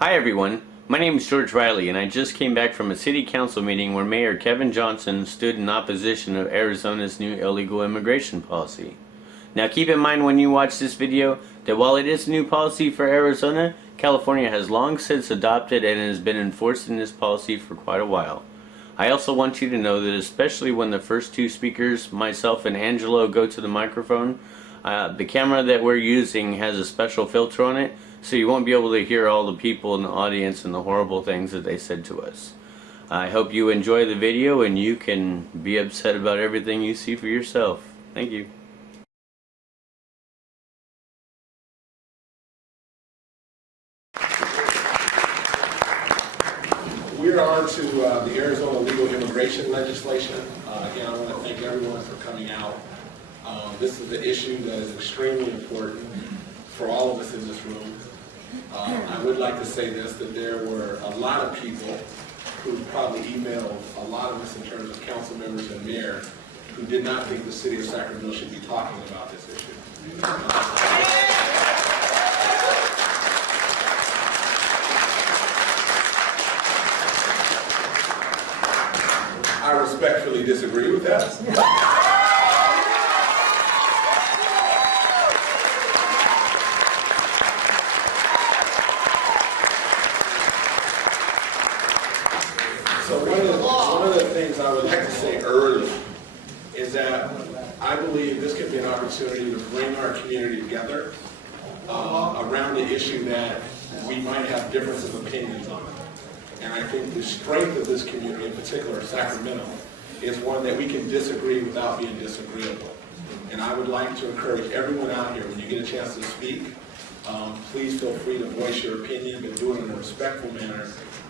Hi everyone, my name is George Riley and I just came back from a city council meeting where Mayor Kevin Johnson stood in opposition of Arizona's new illegal immigration policy. Now keep in mind when you watch this video that while it is a new policy for Arizona, California has long since adopted and has been enforcing this policy for quite a while. I also want you to know that especially when the first two speakers, myself and Angelo, go to the microphone, the camera that we're using has a special filter on it, so you won't be able to hear all the people in the audience and the horrible things that they said to us. I hope you enjoy the video and you can be upset about everything you see for yourself. Thank you. We're on to the Arizona legal immigration legislation. Again, I want to thank everyone for coming out. This is an issue that is extremely important for all of us in this room. I would like to say this, that there were a lot of people who probably emailed a lot of us in terms of council members and mayors who did not think the city of Sacramento should be talking about this issue. I respectfully disagree with that. So one of the things I would like to say early is that I believe this could be an opportunity to bring our community together around the issue that we might have differences of opinions on. And I think the strength of this community, in particular Sacramento, is one that we can disagree without being disagreeable. And I would like to encourage everyone out here, when you get a chance to speak, please feel free to voice your opinion, but do it in a respectful manner,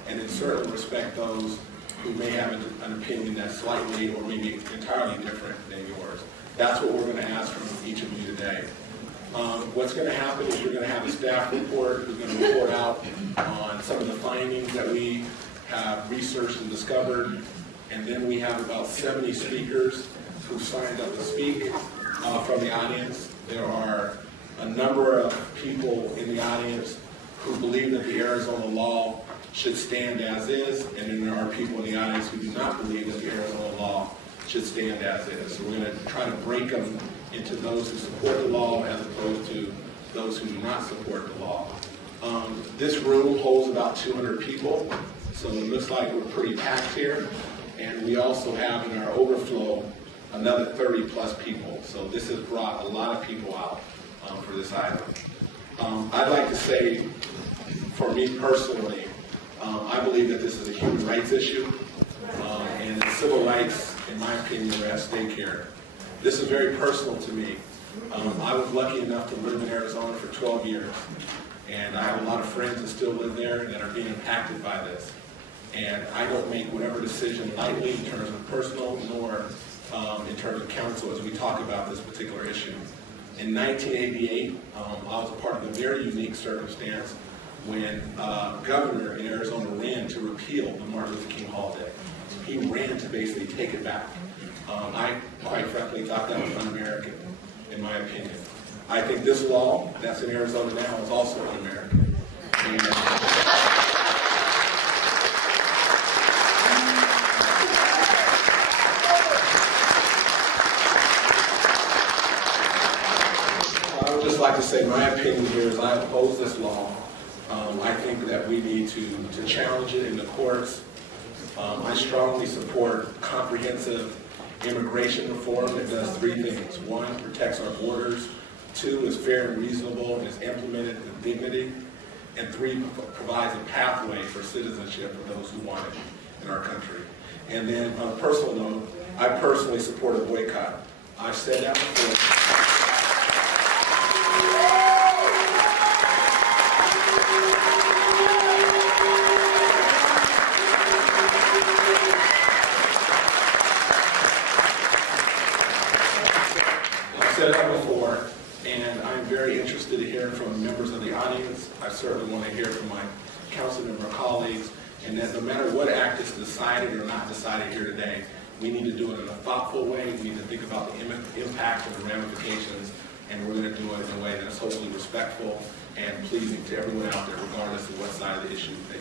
and then certainly respect those who may have an opinion that's slightly or maybe entirely different than yours. That's what we're going to ask from each of you today. What's going to happen is you're going to have a staff report who's going to report out on some of the findings that we have researched and discovered, and then we have about 70 speakers who signed up to speak from the audience. There are a number of people in the audience who believe that the Arizona law should stand as is, and then there are people in the audience who do not believe that the Arizona law should stand as is. So we're going to try to break them into those who support the law as opposed to those who do not support the law. This room holds about 200 people, so it looks like we're pretty packed here. And we also have in our overflow another 30 plus people. So this has brought a lot of people out for this item. I'd like to say, for me personally, I believe that this is a human rights issue, and civil rights, in my opinion, are at stake here. This is very personal to me. I was lucky enough to live in Arizona for 12 years, and I have a lot of friends that still live there that are being impacted by this. And I don't make whatever decision lightly in terms of personal nor in terms of council as we talk about this particular issue. In 1988, I was a part of a very unique circumstance when governor in Arizona ran to repeal the Martin Luther King holiday. He ran to basically take it back. I quite frankly thought that was un-American, in my opinion. I think this law that's in Arizona now is also un-American. I would just like to say my opinion here is I oppose this law. I think that we need to challenge it in the courts. I strongly support comprehensive immigration reform that does three things. One, protects our borders. Two, is fair and reasonable and is implemented with dignity. And three, provides a pathway for citizenship for those who want it in our country. And then on a personal note, I personally support a boycott. I've said that before. Said that before, and I'm very interested in hearing from members of the audience. I certainly want to hear from my council member colleagues, and that no matter what act is decided or not decided here today, we need to do it in a thoughtful way. We need to think about the impact and the ramifications, and we're going to do it in a way that's hopefully respectful and pleasing to everyone out there, regardless of what side of the issue conversation. Thank